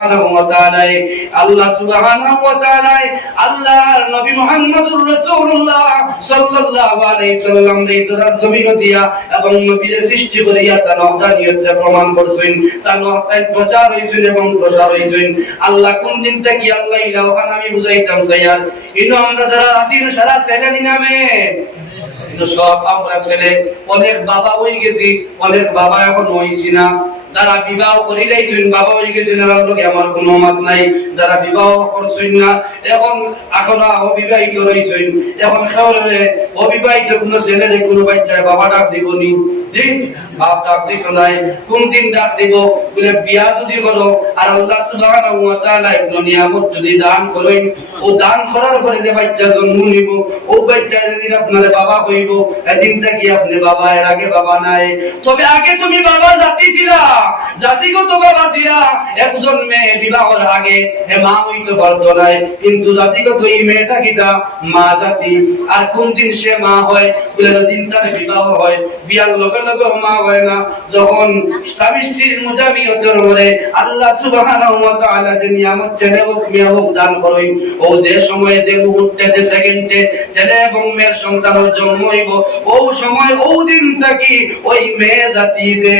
আল্লাহ সুবহানাহু ওয়া তাআলা আল্লাহর নবী মুহাম্মদুর রাসূলুল্লাহ সাল্লাল্লাহু আলাইহি সাল্লাম এই দরার জমিন দিয়া এবং নবীর সৃষ্টি করিয়া তার ওহদানিয়তকে প্রমাণ করছেন, তার ওহদান প্রচার হইছেন এবং প্রসার হইছেন। আল্লাহ কোন দিন থেকে আল্লাহ ইলাহা আমি বুঝাইতাম চাইয়ার কিন্তু আমরা যারা আসির সারা ছেলে নামে তো সব আমরা ছেলে, অনেক বাবা হয়ে গেছি, অনেক বাবা এখন হইছি না। যারা বিবাহ করিলেইছেন বাবা হয়ে গেছেন লোকে আমার কোনো মত নাই। যারা বিবাহ করছেন না এখন অবিবাহিত রয়েছেন, এখন শহরে অবিবাহিত কোনো ছেলে কোনো বাচ্চায় বাবা ডাক দিবনি, জি বাপ ডাক দিব নাই, কোন দিন ডাক দিব বলে বিয়া যদি করো আর আল্লাহ সুবহানাহু ওয়া তাআলা একজন নিয়ামত যদি দান করেন, ও দান করার পরে যে বাচ্চা জন্ম নিব ও বাচ্চা যেদিন আপনার বাবা হইব এদিন থেকে আপনি বাবা, এর আগে বাবা নাই। তবে আগে তুমি বাবা জাতি ছিলা, জাতিগত বাবা ছিলা। একজন মেয়ে বিবাহের আগে হে মা হইতে পারতো নাই, কিন্তু জাতিগত এই মেয়েটা কিটা মা জাতি। আর কোন দিন সে মা হয় বলে দিন তার বিবাহ হয়, বিয়ার লগে লগে মা হয় না। যখন স্বামী স্ত্রীর মুজাবিয়তের পরে আল্লাহ সুবহানাহু ওয়া তাআলা যে নিয়ামত ছেলে হোক মেয়ে হোক দান করেন, ও যে সময়ে যে মুহূর্তে যে সেকেন্ডে ছেলে এবং মেয়ের সন্তানের জন্ম হইব ও সময় ও দিন থাকি ওই মেয়ে জাতি যে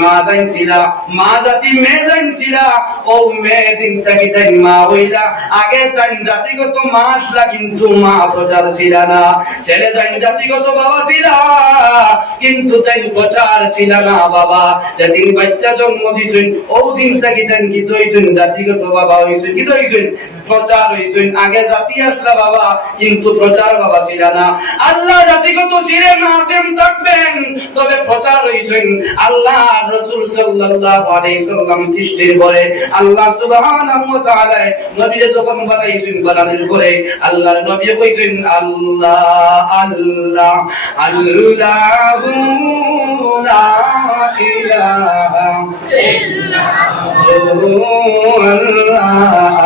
মা জান ছিলা, মা জাতি মেয়ে জান ছিলা, ও মেয়ে দিন থাকি তাই মা হইলা। আগে তাই জাতিগত মা আসলা কিন্তু মা প্রচার ছিল না। ছেলে তাই জাতিগত বাবা ছিলা কিন্তু তাই প্রচার ছিল না বাবা। যেদিন বাচ্চা জন্ম দিছেন ও দিন থাকি তাই কি হইছেন জাতিগত বাবা হইছেন, কি হইছেন প্রচার হইছেন। আগে জাতি আসলা বাবা কিন্তু প্রচার বাবা ছিল না। আল্লাহ জাতিগত ছিলেন আছেন থাকবেন, তবে প্রচার হইছেন আল্লাহ রাসূল সাল্লাল্লাহু আলাইহি সাল্লাম দৃষ্টির পরে আল্লাহ সুবহানাহু ওয়া তাআলা নবীকে যখন বানাইছেন, বানানোর পরে আল্লাহর নবী কইছেন আল্লাহ আল্লাহ আল্লাহু লা ইলাহা ইল্লাল্লাহ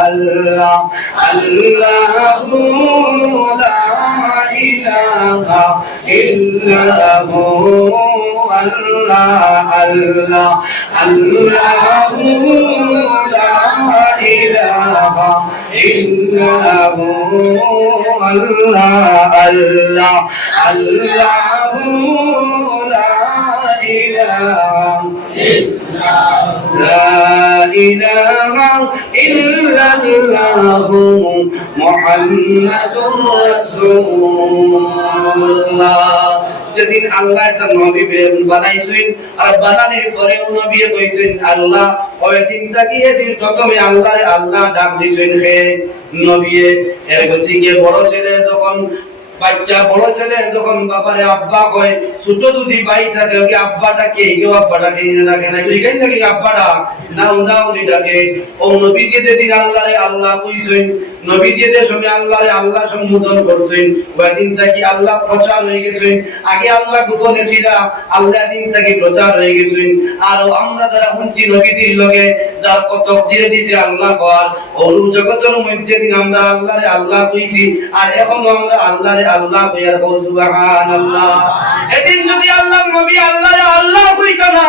আল্লাহ আল্লাহু লা ইলাহা ইল্লাল্লাহু আল্লাহ আল্লাহ আল্লাহু লা ইলাহা ইল্লাল্লাহু আল্লাহ আল্লাহ আল্লাহু লা ইলাহা লা ইলাহা ইল্লাল্লাহু মুহাম্মাদুর রাসূলুল্লাহ। যেদিন আল্লাহ একটা নবী বানাইছেন আর বানানোর পরে নবী কইছেন আল্লাহ, ওই দিন থেকে এদিন প্রথমে আল্লাহ ডাক দিছেন হে নবী। এর গতিকে বড় ছেলে যখন বাচ্চা, বড় ছেলে যখন বাবারে আব্বা কয়, ছোট যদি ভাই থাকে ওকে আব্বাটা কে, কেউ আব্বাটাকে ডাকে না, এখানে থাকে আব্বাটা নাও নাও ডাকে। ও নবী দিয়ে যেদিন আল্লাহ কইছেন, নবী দিয়ে সঙ্গে আল্লাহ সম্বোধন করছেন, ওই দিন থেকে আল্লাহ প্রচার হয়ে গেছেন। আগে আল্লাহ গোপনে ছিল, আল্লাহ দিন থেকে প্রচার হয়ে গেছেন। আর আমরা যারা শুনছি নবীদের লগে যার কত দিয়ে দিছে আল্লাহ কর অনু জগতের মধ্যে দিন আমরা আল্লাহ কইছি, আর এখন আমরা আল্লাহ কইয়ার সুবহানাল্লাহ। এদিন যদি আল্লাহ নবী আল্লাহ কইতো না,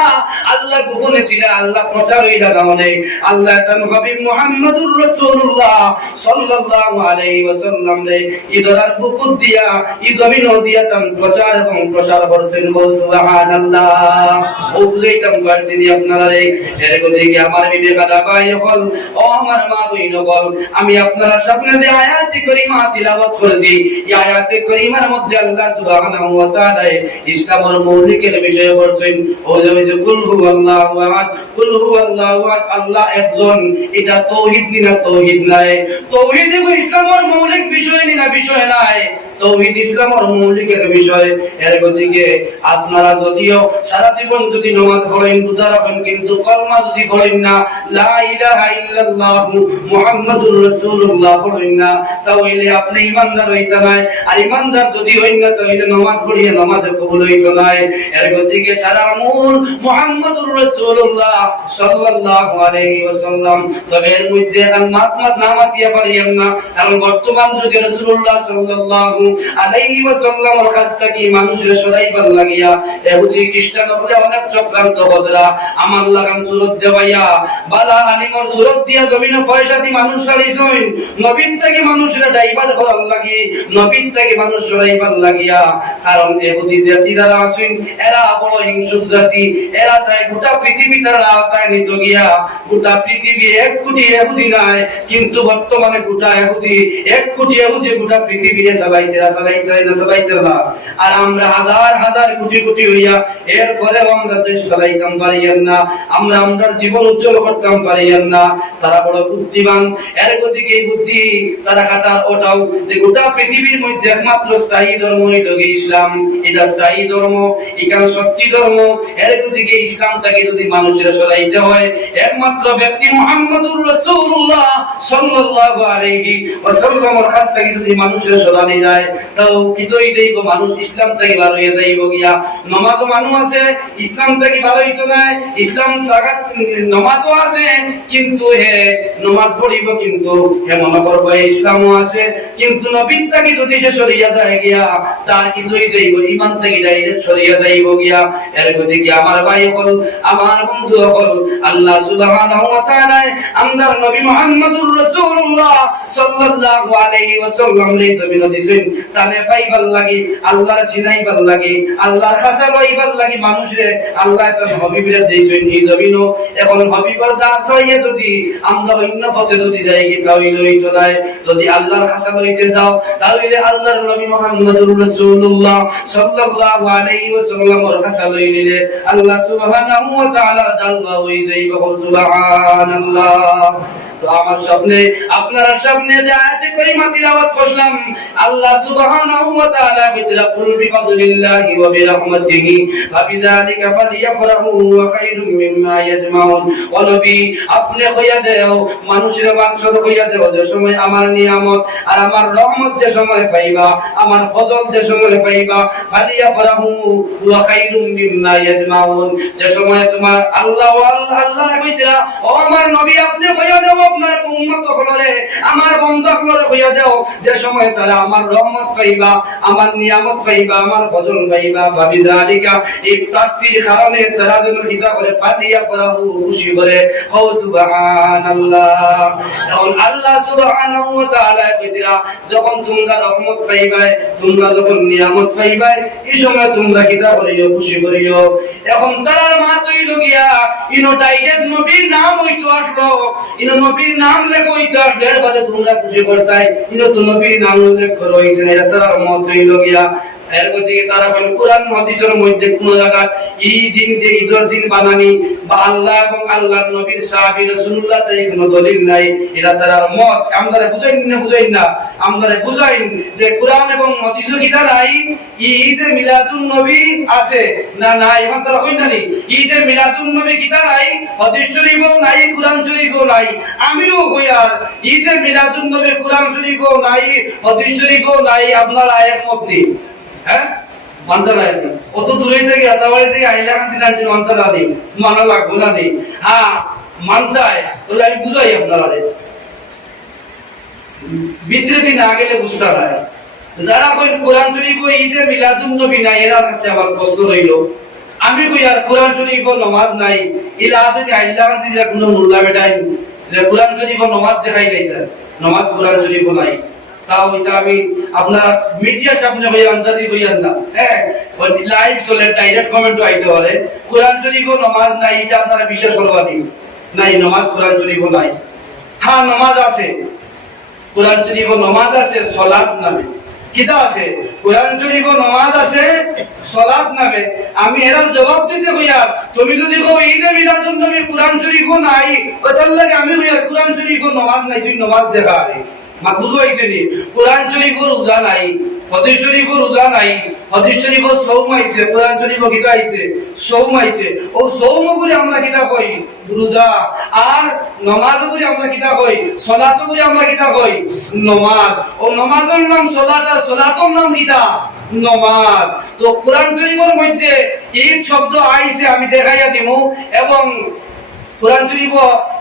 আল্লাহ গোপনে ছিল, আল্লাহ প্রচার হইলা কারণে আল্লাহ তার নবী মুহাম্মদুর রাসূলুল্লাহ সাল্লাল্লাহু আলাইহি ওয়াসাল্লাম রে ইদরার বুকুত দিয়া ইদমিন দিয়া তার প্রচার এবং প্রসার করছেন সুবহানাল্লাহ। ও বুঝাইতাম পারছি নি আপনারা রে। এর দিকে আমার বিবেকাদা ভাই হল ও আমার মা বইন হল, আমি আপনারা সামনে যে আয়াতে কারিমা তিলাওয়াত করেছি, এই আয়াতে কারিমার মধ্যে আল্লাহ সুবহানাহু ওয়া তাআলা ইসলামের মৌলিকের বিষয় বলছেন। ও যে কুল হুয়াল্লাহু আহাদ, কুল হুয়াল্লাহু আহাদ, আল্লাহ একজন। এটা তাওহীদ না তাওহীদ নাই? তাওহীদ ইসলামের মৌলিক বিষয় না বিষয় নাই, তাওহীদ ইসলামের মৌলিকের বিষয়। এর গতিকে আপনারা যদিও সারা জীবন যদি নামাজ পড়েন রোজা রাখেন কিন্তু কলমা যদি পড়েন না, লা ইলাহা ইল্লাল্লাহ মুহাম্মাদুর রাসূলুল্লাহ পড়েন না, তাহলে আপনি ঈমানদার হইতে নাই। আর ঈমানদার যদি হইন না তাহলে নামাজ পড়িয়ে নামাজ কবুল হইতো না। এর গতিকে সারা মূল মুহাম্মাদুর রাসূলুল্লাহ সাল্লাল্লাহু আলাইহি ওয়াসাল্লাম। তবে এর মধ্যে নামাত দিয়া পারিয়ে পারিয়েন না। কারণ বর্তমান যুগে রাসূলুল্লাহ সাল্লাল্লাহু আলাইহি ওয়াসাল্লামের কাছ থেকে মানুষের সরাইবার লাগিয়া ইহুদি খ্রিস্টান হলে অনেক চক্রান্ত বদরা আমার লাগাম সুরত দেওয়াইয়া বালা আলিমর সুরত দিয়া জমিনে পয়সা দি মানুষ হারাইছেন। নবীন থেকে মানুষের ডাইভার করার লাগি, নবীন থেকে মানুষ সরাইবার লাগিয়া। কারণ ইহুদি জাতি যারা আছেন এরা বড় হিংসুক জাতি, এরা চায় গোটা পৃথিবী তারা আওতায় নিত গিয়া। গোটা পৃথিবী 1 কোটি ইহুদি নাই, কিন্তু বর্তমানে গোটা ইহুদি 1 কোটি ইহুদি গোটা পৃথিবীতে চালাইতে না। আর আমরা হাজার হাজার কোটি কোটি হইয়া এরপরে আমরা দেশ চালাইতাম পারিয়েন না, আমরা আমাদের জীবন উজ্জ্বল করতাম পারিয়েন না। তারা বড় বুদ্ধিমান, এর গতিকে এই বুদ্ধি তারা কাটার ওটাও যে গোটা পৃথিবীর মধ্যে একমাত্র স্থায়ী ধর্ম হইল ইসলাম। এটা স্থায়ী ধর্ম, এখানে সত্যি ধর্ম। এর গতিকে ইসলামটাকে যদি মানুষের সরাইতে হয় একমাত্র ব্যক্তি মুহাম্মদুর রাসূলুল্লাহ সাল্লাল্লাহু আলাইহি ওয়াসাল্লামের কাছ থেকে যদি মানুষের সরানি যায় তাও কিছুই দেইব মানুষ ইসলাম থেকে বার হয়ে যাইব গিয়া। নমাজও মানুষ আছে ইসলাম থেকে বার হইতো না, ইসলাম লাগাত নমাজও আছে কিন্তু হে নমাজ পড়িব কিন্তু হে মনে করব ইসলামও আছে, কিন্তু নবীন থেকে যদি সে সরিয়া যায় গিয়া তার কিছুই যাইব ঈমান থেকে ডাইরেক্ট সরিয়া যাইব গিয়া। এর গতিকে আমার ভাই হল, আমার বন্ধু হল, আল্লাহ সুবহানাহু ওয়া তাআলা আমদার নবী মুহাম্মদুর রাসূলুল্লাহ সাল্লাল্লাহু আলাইহি ওয়াসাল্লাম লে জমিন দিছেন তানে পাইবার লাগি, আল্লাহর চিনাইবার লাগি, আল্লাহর কাছে লইবার লাগি মানুষে আল্লাহ তার হাবিবের দিছেন এই জমিনও। এখন হাবিবের দাস হইয়া যদি আমরা অন্য পথে যদি যাই কি তাহলে হইতো না। যদি আল্লাহর কাছে লইতে যাও তাহলে আল্লাহর নবী মুহাম্মদুর রাসূলুল্লাহ সাল্লাল্লাহু আলাইহি ওয়াসাল্লামের কাছে লইলে আল্লাহ সুবহানাহু ওয়া তাআলা জাল্লা হই যাইবা। সুবহানাল্লাহ। তো আমার সামনে আপনার সামনে যে আয়াতে কারিমা তিলাওয়াত করলাম আল্লাহ সুবহানাহু ওয়া তাআলা বিতরা কুল বিফাদলিল্লাহি ওয়া বিরহমাতিহি ফাবিযালিকা ফালিয়াফরাহু ওয়া খায়রুম মিম্মা ইয়াজমাউন। ও নবী আপনি কইয়া দেও মানুষের মাংস কইয়া দেও যে সময় আমার নিয়ামত আর আমার রহমত যে সময় পাইবা, আমার ফজল যে সময় পাইবা, ফালিয়াফরাহু ওয়া খায়রুম মিম্মা ইয়াজমাউন। যে সময় তোমার আল্লাহ আল্লাহ কইতরা ও আমার নবী আপনি কইয়া দেও আপনার উম্মত হলরে আমার বন্ধু হলরে কইয়া দেও যে সময় তারা আমার রহমত পাইবা, আমার নিয়ামত পাইবা, আমার ফজল পাইবা। ফাবিযালিকা এই তাকফির কারণে তারা যেন হিতা করে ফালিয়া করাহু খুশি করে ও সুবহানাল্লাহ। এখন আল্লাহ সুবহানাহু ওয়া তাআলা কইতরা যখন তোমরা রহমত পাইবা, তোমরা যখন নিয়ামত পাইবা এই সময় তোমরা হিতা করিও খুশি করিও। এখন তারার মা তৈল গিয়া ইনো ডাইরেক্ট নবীর নাম হইতো আসলো, ইনো নবীর নাম লেখো হইতো আসলে বাদে তোমরা খুশি করতাই, ইনো তো নবীর নাম উল্লেখ করো হইছে না। এটা তারার মত হইল গিয়া। এর গতিকে তারা বলে কোরআন হাদিসের মধ্যে কোন জায়গা এই দিন যে ঈদের দিন বানানি বা আল্লাহ এবং আল্লাহর নবীর সাহাবী রাসূলুল্লাহ তাই কোনো দলিল নাই। এটা তারার মত। আমরা বুঝাই না আমরা বুঝাই যে কোরআন এবং হাদিসের কিতা নাই ঈদের মিলাদুন নবী আছে না নাই। এখন তারা কই না ঈদের মিলাদুন নবী কিতা নাই, হাদিস শরীফও নাই, কোরআন শরীফও নাই। আমিও কই আর ঈদের মিলাদুন নবী কোরআন শরীফও নাই, হাদিস শরীফও নাই। আপনারা একমত নেই? হ্যাঁ মানতে লাগে কত দূরে থেকে হাতাবাড়ি থেকে আইলা কান্তি যাচ্ছেন মানতে নেই, মানা লাগবো না নেই। হ্যাঁ মানতে হয় তাহলে আমি বুঝাই আপনারা ভিতরে দিন না গেলে বুঝতে হয়। যারা কই কোরআন শরীফ ঈদের মিলাদুন নবী নাই এরা কাছে আমার প্রশ্ন রইল। আমি কই আর কোরআন শরীফ নামাজ নাই এরা আছে যে আইলা কান্তি যা কোনো মোল্লা বেটাই যে কোরআন শরীফ নামাজ দেখাই নাই, নামাজ কোরআন শরীফ নাই। তাও এটা আমি আপনার মিডিয়া সামনে হয়ে আন্দাজি হইয়ান না। হ্যাঁ লাইভ চলে ডাইরেক্ট কমেন্ট আইতে পারে কোরআন শরীফ নামাজ নাই, এটা আপনারা বিশ্বাস করবানি নাই। নামাজ কোরআন শরীফ নাই। হ্যাঁ নামাজ আছে, কোরআন শরীফ নামাজ আছে সালাত নামে। কিতা আছে কোরআন শরীফ নামাজ আছে সালাত নামে। আমি এর জবাব দিতে হইয়া তুমি যদি কও ঈদে মিলাদুন নবী কোরআন শরীফ নাই তাহলে আমি হইয়া কোরআন শরীফ নামাজ নাই তুই নামাজ দেখা আরে মাকুল হইছে নি। কোরআন শরীফের রোজা নাই, হাদিস শরীফের রোজা নাই, হাদিস শরীফের সওম আইছে, কোরআন শরীফের কিতা আইছে সওম আইছে। ও সওম করে আমরা কিতা কই রোজা, আর নামাজ করে আমরা কিতা কই সালাত করে আমরা কিতা কই নামাজ। ও নামাজের নাম সালাত আর সালাতের নাম কিতা নামাজ। তো কোরআন শরীফের মধ্যে এই শব্দ আইছে আমি দেখাইয়া দিমু এবং কোরআন শরীফ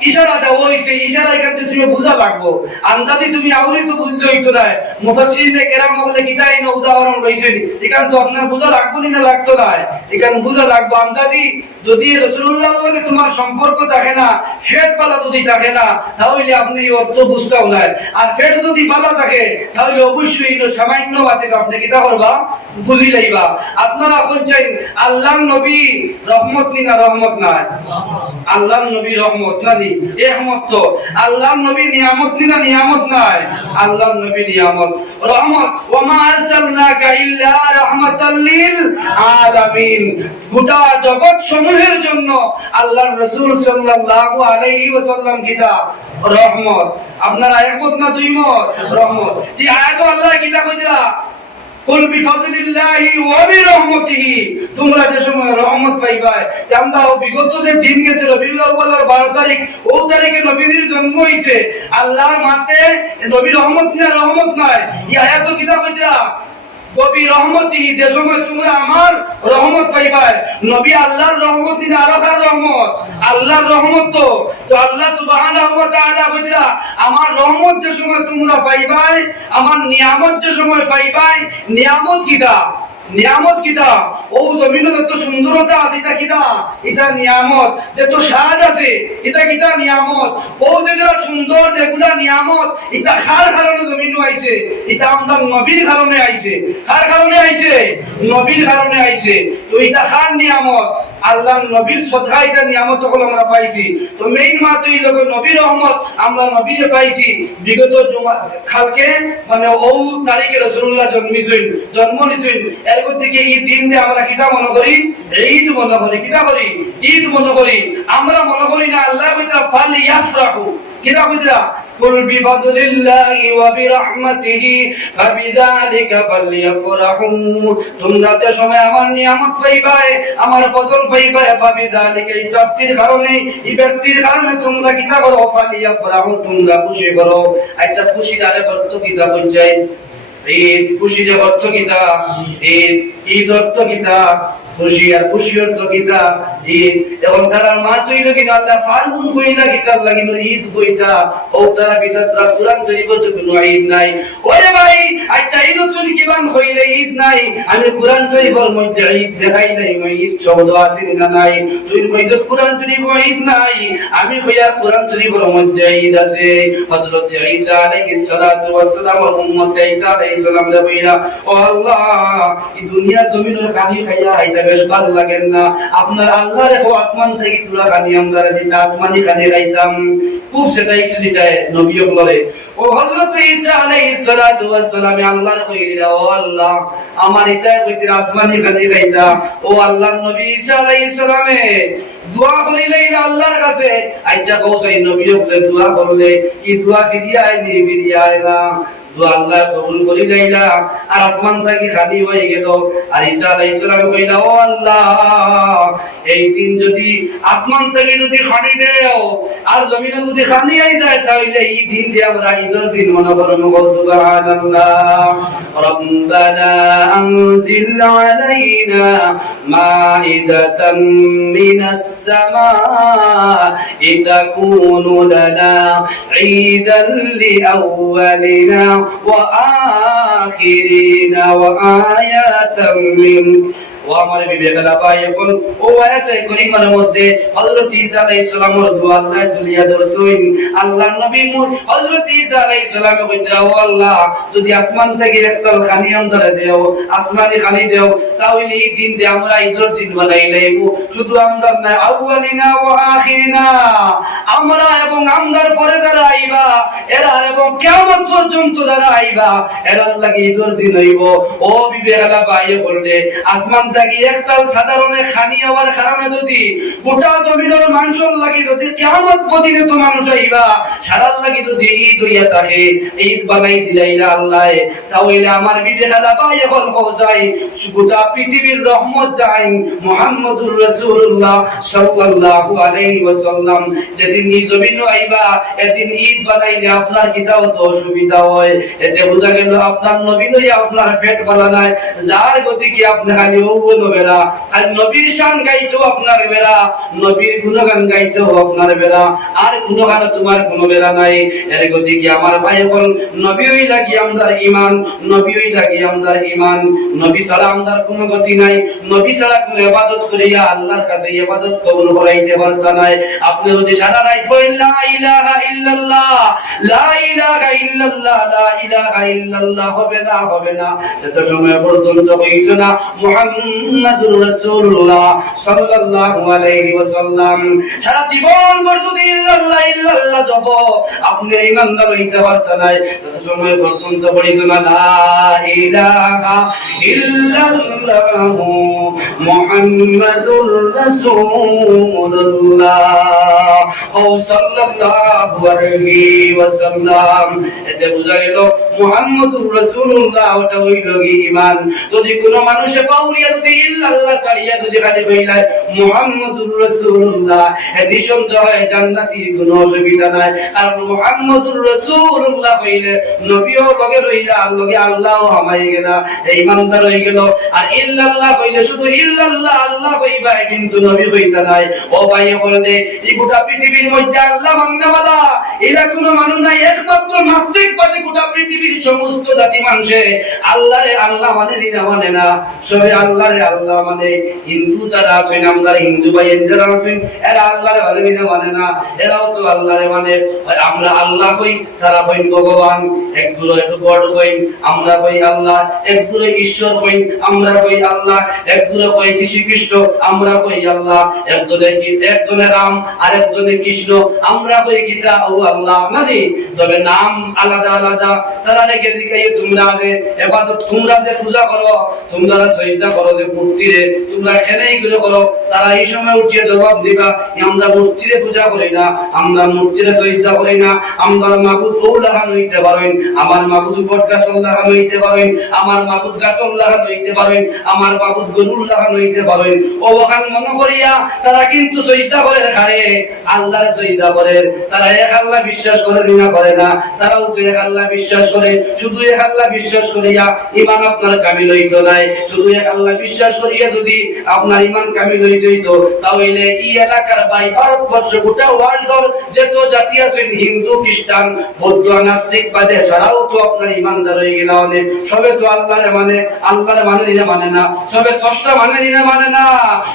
ইশারা দেওয়া হইছে। ইশারা এখানে তুমি তুমি বুঝা লাগবো আন্দাজি তুমি আউলি তো বুঝতে হইতো না মুফাসসিরিনে কেরাম বলে কিতাই না উদাহরণ রইছেন এখান তো আপনার বুঝা লাগবো না লাগতো না এখান বুঝা লাগবো আন্দাজি যদি রাসূলুল্লাহর লগে তোমার সম্পর্ক থাকে না ফেট পালা যদি থাকে না তাহলে আপনি অর্থ বুঝতাও না আর ফেট যদি ভালো থাকে তাহলে অবশ্যই এটা সামান্য বাতে আপনি কিতা করবা বুঝি লইবা আপনারা বলছেন আল্লাহর নবী রহমত না রহমত না আল্লাহর নবী রহমত না নি রহমত তো আল্লাহর নবী নিয়ামত না নিয়ামত নাই আল্লাহর নবী নিয়ামত রহমত ওয়া মা আরসালনাকা ইল্লা রাহমাতাল লিল আলামিন গোটা জগৎ সমূহের জন্য আল্লাহর রাসূল সাল্লাল্লাহু আলাইহি ওয়াসাল্লাম কিতা রহমত আপনারা একমত না দুই মত রহমত যে আয়াত আল্লাহ কিতা কইরা কুল বিফাদলিল্লাহি ওয়া বিরহমাতিহি তোমরা যে সময় রহমত পাইবা আমরা বিগত যে দিন গেছে রবিউল আউয়ালের 12 তারিখ ও তারিখে নবীর জন্ম হইছে আল্লাহর মাতে নবী রহমত না রহমত নাই এই আয়াত কিতাব কইরা নবী রহমতিহি যে সময় তোমরা আমার রহমত পাইবা নবী আল্লাহর রহমত দিন আর কার রহমত আল্লাহর রহমত তো আল্লাহ সুবহানাহু ওয়া তাআলা কইরা আমার রহমত যে সময় তোমরা পাইবা আমার নিয়ামত যে সময় পাইবা নিয়ামত কিটা নিয়ামত কিটা ও জমিনের এত সুন্দরতা আছে এটা কিটা এটা নিয়ামত যে তো স্বাদ আছে এটা কিটা নিয়ামত ও যেগুলা সুন্দর যেগুলা নিয়ামত এটা কার কারণে জমিন আইছে এটা আমরা নবীর কারণে আইছে কার কারণে আইছে নবীর কারণে আইছে তো এটা কার নিয়ামত আল্লাহর নবীর সদকা এটা নিয়ামত হলো আমরা পাইছি তো মেইন মাত্র এই লোক নবীর রহমত আমরা নবীরে পাইছি বিগত কালকে মানে ও তারিখে রাসূলুল্লাহ জন্ম নিছেন এরপর থেকে এই দিন দিয়ে আমরা কিটা মনে করি ঈদ মনে করি কিটা করি ঈদ মনে করি আমরা মনে করি না আল্লাহ বিতা ফাল ইয়াফরাহু কিটা কইরা কুল বিফাদলিল্লাহি ওয়া বিরহমাতিহি ফাবিযালিকা ফালইয়াফরাহু তোমরা যে সময় আমার নিয়ামত পাইবা আমার ফজল পাইবা ফাবিযালিকা এই ব্যক্তির কারণে এই ব্যক্তির কারণে তোমরা কিটা করো ফালইয়াফরাহু তোমরা খুশি করো আচ্ছা খুশি আরে করতে কিটা বুঝাই ঈদ খুশি যে অর্থ কিটা ঈদ অর্থ কিটা খুশি আর খুশি অর্থ কিটা ঈদ এবং তারা মা তৈল কিনা আল্লাহ ফারগুন কইলা কিটা আল্লাহ কিন্তু ঈদ কইতা ও তারা বিসাতরা কুরআন তৈরি করতে কোনো ঈদ নাই ওরে ভাই আচ্ছা ঈদ তুই কিবান কইলে ঈদ নাই আমি কুরআন তৈরি কর মধ্যে ঈদ দেখাই নাই মই ঈদ শব্দ আছে না নাই তুই কইলে কুরআন তৈরি কর ঈদ নাই আমি কইয়া কুরআন তৈরি কর মধ্যে ঈদ আছে হযরত ঈসা আলাইহিস সালাতু ওয়াস সালাম আর উম্মত ঈসা আলাইহিস সালাম দে কইলা ও আল্লাহ এই দুনিয়া জমিনের খালি খাইয়া এটা বেশ ভালো লাগে না আপনার আল্লাহ রে আসমান থেকে তুলা খানি আমরা দিতা আসমানি খানি খাইতাম খুব সেটাই সুবিধায় নবীও বলে ও হযরত ঈসা আলাইহিস সালাতু ওয়াস সালাম আল্লাহর কইলা ও আল্লাহ আমার এটা কইতে আসমানি খানি খাইতা ও আল্লাহর নবী ঈসা আলাইহিস সালামে দোয়া করিলেন আল্লাহর কাছে আচ্ছা কওসাই নবীও বলে দোয়া করলে এই দোয়া ফিরিয়া আইনি ফিরিয়া আইলা তো আল্লাহ কবুল করি লাইলা আর আসমান থেকে খালি হয়ে গেল আর ঈসা আলাইহিস সালাম কইলা ও আল্লাহ এই দিন যদি আসমান থেকে যদি খালি দেও আর জমিনে যদি খালি হয়ে যায় তাহলে এই দিন দিয়ে আমরা ঈদের দিন মনে করব সুবহানাল্লাহ রব্বানা আনজিল আলাইনা মাইদাতাম মিনাস সামা'i তাকুনু লানা ঈদান লিআউয়ালিনা وآخرين وآيات منك وامر বিবেকলা পাই এখন ও আয়াতে কারীমার মধ্যে হযরত ঈসা আলাইহিস সালামের দোয়া আল্লাহ তুলিয়া ধরছেন আল্লাহর নবী হযরত ঈসা আলাইহিস সালাম কইরা ও আল্লাহ যদি আসমান থেকে একটা খানি আমরা দেও আসমানি খানি দেও তাহলে এই দিন দিয়ে আমরা ঈদের দিন বানাই লইব শুধু আমরা না আউয়ালিনা ওয়া আখিরিনা আমরা এবং আমরার পরে যারা আইবা এরা এবং কিয়ামত পর্যন্ত যারা আইবা এরা লাগি ঈদের দিন হইব ও বিবেকলা পাই বললে আসমান থাকি একটা সাধারণ খানি হওয়ার কারণে যদি গোটা জমিনের মানুষের লাগি যদি কিয়ামত পর্যন্ত মানুষ আইবা সারার লাগি যদি ঈদ হইয়া থাকে ঈদ বানাই দিলাইলা আল্লাহ তাহলে আমার বিবেকলা পাই এখন পৌঁছাই গোটা পৃথিবীর রহমত যায় মুহাম্মদুর রাসূলুল্লাহ সাল্লাল্লাহু আলাইহি ওয়াসাল্লাম যেদিন এই জমিনে আইবা এদিন ঈদ বানাইলে আপনার কিটাও তো অসুবিধা হয় এতে বোঝা গেল আপনার নবী নই আপনার পেট ভালো নাই যার গতি কি আপনি খালি যৌবন বেলা, আর নবীর শান গাইতো আপনার বেলা, নবীর গুণগান গাইতো আপনার বেলা, আর গুণগান তোমার কোনো বেলা নাই। এর গতি কি আমার ভাই বল, নবী ওই লাগি আমদার ইমান, নবী ওই লাগি আমদার ইমান। নবী ছাড়া আমদার কোনো গতি নাই, নবী ছাড়া কোনো ইবাদত করিয়া আল্লাহর কাছে ইবাদত কবুল করাইতে পারতা নাই। আপনি যদি সারা রাত পড়েন লা ইলাহা ইল্লাল্লাহ, লা ইলাহা ইল্লাল্লাহ, লা ইলাহা ইল্লাল্লাহ, হবে না, হবে না। এত সময় পর্যন্ত হইছে না মুহাম্মাদুর রাসূলুল্লাহ সাল্লাল্লাহু আলাইহি ওয়াসাল্লাম। সারা জীবন ভর যদি ইল্লাল্লাহ ইল্লাল্লাহ জপ, আপনি ইমানদার হইতে পারতা নাই। এত সময় পর্যন্ত পড়িছে না লা ইলাহা ইল্লাল্লাহ মুহাম্মাদুর রাসূলুল্লাহ ও সাল্লাল্লাহু আলাইহি ওয়াসাল্লাম। এতে বুঝা গেল মুহাম্মাদুর রাসূলুল্লাহ ওটা হইল ঈমান। যদি কোনো মানুষে পাউরিয়া যদি ইল্লাল্লাহ ছাড়িয়া যদি খালি কইলায় মুহাম্মাদুর রাসূলুল্লাহ, এতে সন্দেহ হয় জান্নাতি কোনো অসুবিধা নাই। আর মুহাম্মাদুর রাসূলুল্লাহ কইলে নবীও লগে রইলা, লগে আল্লাহও হামাই গেলা, ঈমানদার হয়ে গেল। আর ইল্লাল্লাহ কইলে শুধু ইল্লাল্লাহ আল্লাহ কইবা, কিন্তু নবী কইতা নাই। ও ভাই বলে এই গোটা পৃথিবীর মধ্যে আল্লাহ মাননেওয়ালা এরা কোনো মানুষ নাই, একমাত্র নাস্তিক বাদে গোটা পৃথিবীর সমস্ত জাতি মানুষে আল্লাহরে আল্লাহ মানে না, মানে না, সবে আল্লাহরে আল্লাহ মানে। হিন্দু তারা আছেন, আমরা হিন্দু ভাই যারা আছেন, এরা আল্লাহরে মানে না, মানে না, এরাও তো আল্লাহরে মানে। আমরা আল্লাহ কই, তারা কই ভগবান, একগুলো একটু বড় কই, আমরা কই আল্লাহ, একগুলো ঈশ্বর কই, আমরা কই আল্লাহ, একগুলো কই কৃষ্ণ, আমরা কই আল্লাহ, একজনে রাম আর একজনে কৃষ্ণ, আমরা কই গীতা ও আল্লাহ মানে। তবে নাম আলাদা আলাদা। তারা রেখে দিকে তোমরা ইবাদত, তোমরা যে পূজা করো, তোমরা সজদা করো যে মূর্তিরে, তোমরা খেলেই গুলো করো, তারা এই সময় উঠিয়ে জবাব দিবা আমরা মূর্তিরে পূজা করি না, আমরা মূর্তিরে সজদা করি না, আমরা মাবুদ ও লাগানো হইতে পারেন, আমার মাবুদ বট গাছ লাগানো হইতে পারেন, আমার মাবুদ গাছ লাগানো হইতে পারেন, আমার মাবুদ গরুর লাগানো হইতে পারেন। ও ওখান মনে করিয়া তারা কিন্তু সজদা করে খারে, আল্লাহর সজদা করে। তারা এক আল্লাহ বিশ্বাস করে না, করে না, তারাও তো এক আল্লাহ বিশ্বাস করে। শুধু এক আল্লাহ বিশ্বাস করিয়া ঈমান আপনার কামিল হইতো নাই। শুধু এক আল্লাহ বিশ্বাস করিয়া যদি আপনার ঈমান কামিল হইতো, তাহলে এই এলাকার বাই ভারতবর্ষ গোটা ওয়ার্ল্ডর যত জাতি আছেন, হিন্দু খ্রিস্টান বৌদ্ধ নাস্তিক বাদে ছাড়াও তো আপনার ঈমানদার হয়ে গেল। সবে তো আল্লাহরে মানে, আল্লাহরে মানে নিলে মানে না, সবে স্রষ্টা মানে নিলে মানে না।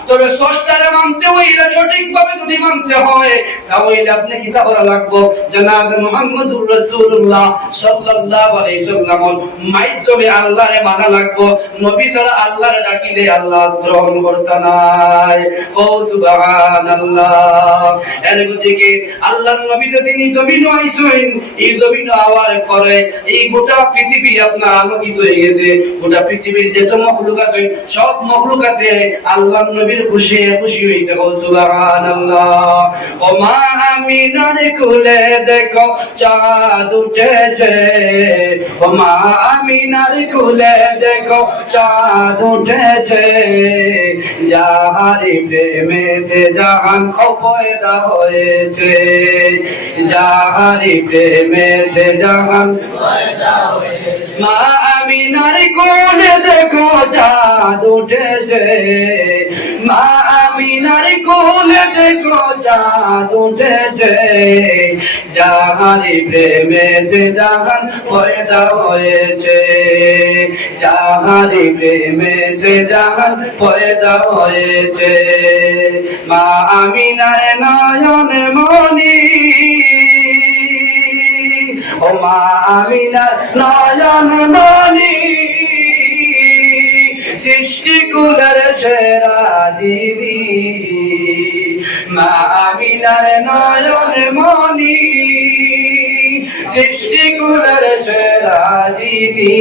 তবে স্রষ্টারে মানতে হইলে সঠিকভাবে যদি মানতে হয়, তাহলে আপনি কি করা লাগবে? জনাব মুহাম্মদুর রাসূলুল্লাহ সাল্লাল্লাহু আলাইহি সাল্লাম মাধ্যমে আল্লাহরে মানা লাগবে। নবী ছাড়া আল্লাহরে ডাকিলে আল্লাহ গ্রহণ করতে নাই। ও সুবহানাল্লাহ। এর গতিকে আল্লাহর নবী যদি জমিন আইছেন, এই জমিন আওয়ার পরে এই গোটা পৃথিবী আপনার আলোকিত হয়ে গেছে। গোটা পৃথিবীর যত মখলুক আছে, সব মখলুকাতে আল্লাহর নবীর খুশি খুশি হইছে। ও সুবহানাল্লাহ। ও মা আমিনার কোলে দেখো চাঁদ উঠেছে, ও মা আমিনার কোলে দেখো চাঁদ উঠেছে, যাহার প্রেমেতে জাহান পয়দা হয়েছে, যাহার প্রেমেতে জাহান পয়দা হয়েছে। মা আমিনার কোলে দেখো চাঁদ উঠেছে, মা আমিনার কোলে দেখো চাঁদ উঠেছে, যাহার প্রেমেতে জাহান পয়দা হয়েছে, যাহার প্রেমেতে জাহান পয়দা হয়েছে। মা আমিনার নয়ন মনি, ও মা আমিনার নয়ন মনি, সৃষ্টি কুলের সেরা দিবি। মা আমিনার নয়ন মনি, সৃষ্টি কুলের সেরা দিবি।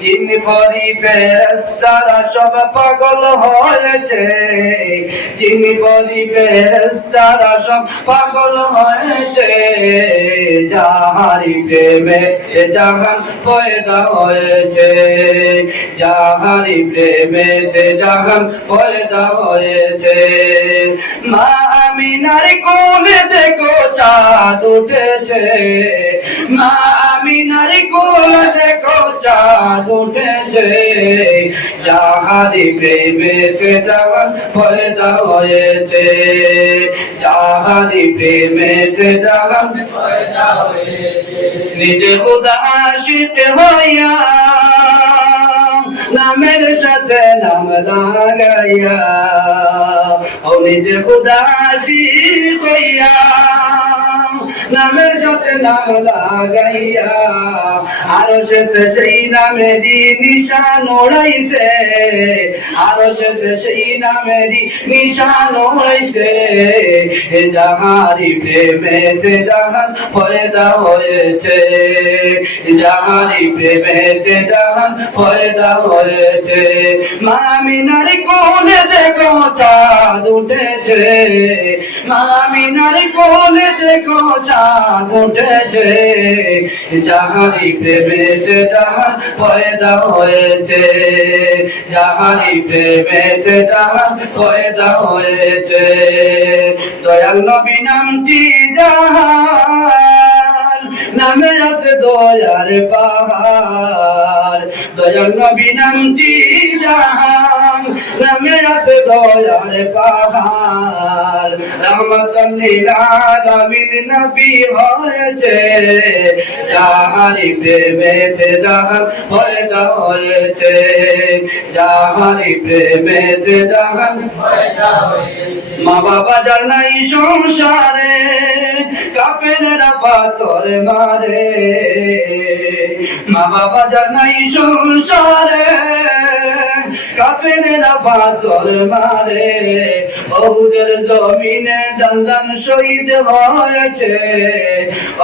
জিন পরি ফেরেশতারা সব পাগল হয়েছে, জিন পরি ফেরেশতারা সব পাগল হয়েছে, যাহারি প্রেমে জাহান পয়দা হয়েছে, যাহারি প্রেমে জাহান পয়দা হয়েছে। মা আমিনার কোলে দেখো চাঁদ উঠেছে, মা আমিনার কোলে দেখো চাঁদ উঠেছে, যাহারি প্রেমেতে জাহান পয়দা হয়েছে, যাহারি প্রেমেতে জাহান পয়দা হয়েছে। নিজে খুদা আশিক হইয়া নামের সাথে নাম লাগাইয়া, ও নিজে খুদা আশিক হইয়া নামের সাথে নাম লাগাইয়া, আরো সাথে সেই নামেরই নিশান ওড়াইছে, আরো সাথে সেই নামেরই নিশান ওড়াইছে। যাহারি প্রেমেতে জাহান পয়দা হয়েছে, যাহারি প্রেমেতে জাহান পয়দা হয়েছে। মা আমিনার কোলে দেখো চাঁদ উঠেছে, মা আমিনার কোলে দেখো চাঁদ উঠেছে। যাহারি প্রেমেতে জাহান পয়দা হয়েছে, যাহারি প্রেমেতে জাহান পয়দা হয়েছে। দয়াল নবী নামটি জাহান, নামে আছে দয়ার পাহাড়। দয়াল নবী নামটি জাহান, নামে আছে দয়ার পাহাড়। রহমাতুল লিল আলামিন নবী হয়েছে, যাহারি প্রেমেতে জাহান পয়দা হয়েছে, যাহারি প্রেমেতে জাহান পয়দা হয়েছে। মা বাবা যার নাই সংসারে, কাফেরেরা পাথর মারে, মা বাবা যার নাই সংসারে, কাফেরেরা পাথর মারে। ওহুদের জমিনে দান শহীদ হয়েছে,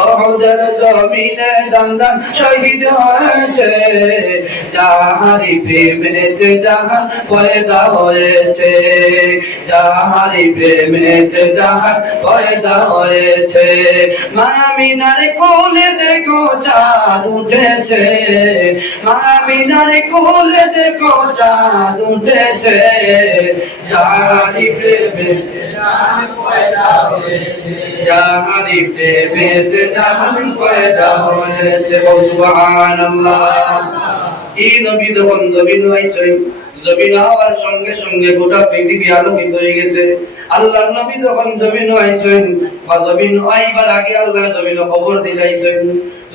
ওহুদের জমিনে দান শহীদ হয়েছে। যাহারি প্রেমেতে জাহান পয়দা হয়েছে, যাহারি প্রেমেতে জাহান পয়দা হয়েছে। মা আমিনার কোলে দেখো চাঁদ উঠেছে, মা আমিনার কোলে দেখো চাঁদ উঠেছে। যাহারি প্রেমেতে জাহান পয়দা হয়েছে, যাহারি প্রেমেতে জাহান পয়দা হয়েছে। সুবহানাল্লাহ। এই নবী যখন জমিন আইছেন, জমিন হওয়ার সঙ্গে সঙ্গে গোটা পৃথিবী আলোকিত হয়ে গেছে। আল্লাহর নবী যখন জমিন আইছেন, বা জমিন আইবার আগে আল্লাহ জমিন খবর দিলাইছেন,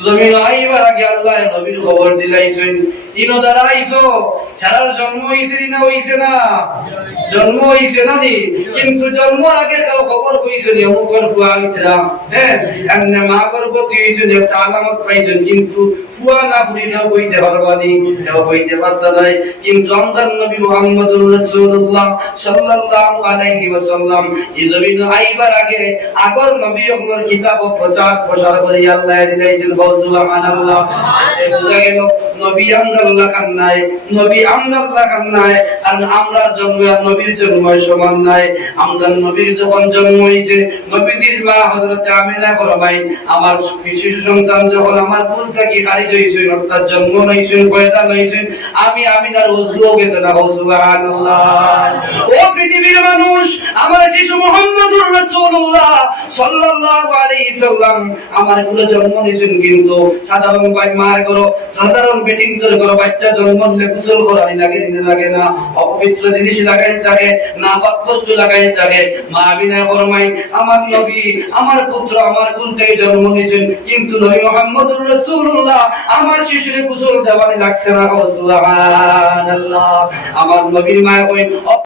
জমিন আইবার আগে আল্লাহ নবীর খবর দিলাইছেন। ইনো দ্বারা আইছো ছাড়ার জন্ম হইছে না হইছে না? জন্ম হইছে না নি? কিন্তু জন্মর আগে কেউ খবর কইছে নি অমুকর ফুয়া হইছিলাম, হ্যাঁ এমনি মা গর্ভবতী হইছেন, একটা আলামত পাইছেন, কিন্তু ফুয়া না ফুরি না কইতে পারবানি, কেউ কইতে পারত নাই। কিন্তু আমাদের নবী মুহাম্মদুর রাসূলুল্লাহ সাল্লাল্লাহু আলাইহি ওয়াসাল্লাম এই জমিন আইবার আগে আগর নবী ওগর কিতাব প্রচার প্রসার করে আল্লাহ দিলাইছেন। সুবহানাল্লাহ। বুঝা গেল নবী আমরাল্লাহ কান্নায়, নবী আমরাল্লাহ কান্নায়, আর আমরা জন্ম আর নবীর জন্ম সমান নাই। আমদার নবীর যখন জন্ম হইছে, নবীজির মা হযরত আমিনা ফরমায়, আমার শিশু সন্তান যখন আমার কোল থেকে খারিজ হইছে, অর্থাৎ জন্ম হইছে, পয়দা হইছে, আমি আমিনার ওযুও গেছে না। সুবহানাল্লাহ। ও পৃথিবীর মানুষ, আমার শিশু মুহাম্মদুর রাসূলুল্লাহ সাল্লাল্লাহু আলাইহি সাল্লাম আমার কোলে জন্ম নিয়েছেন, কিন্তু সাধারণ মায়ের করো, সাধারণ বেটিং করো, বাচ্চা জন্ম নিলে গোসল করানি লাগে লাগে না, অপবিত্র জিনিস লাগাই থাকে, না পাক বস্তু লাগাই থাকে। মা আমিনা ফরমায়, আমার নবী আমার পুত্র আমার কোল থেকে জন্ম নিয়েছেন, কিন্তু নবী মুহাম্মদুর রাসূলুল্লাহ আমার শিশুরে গোসল দেওয়ানি লাগছে না। সুবহানাল্লাহ। আমার নবীর মায়া কই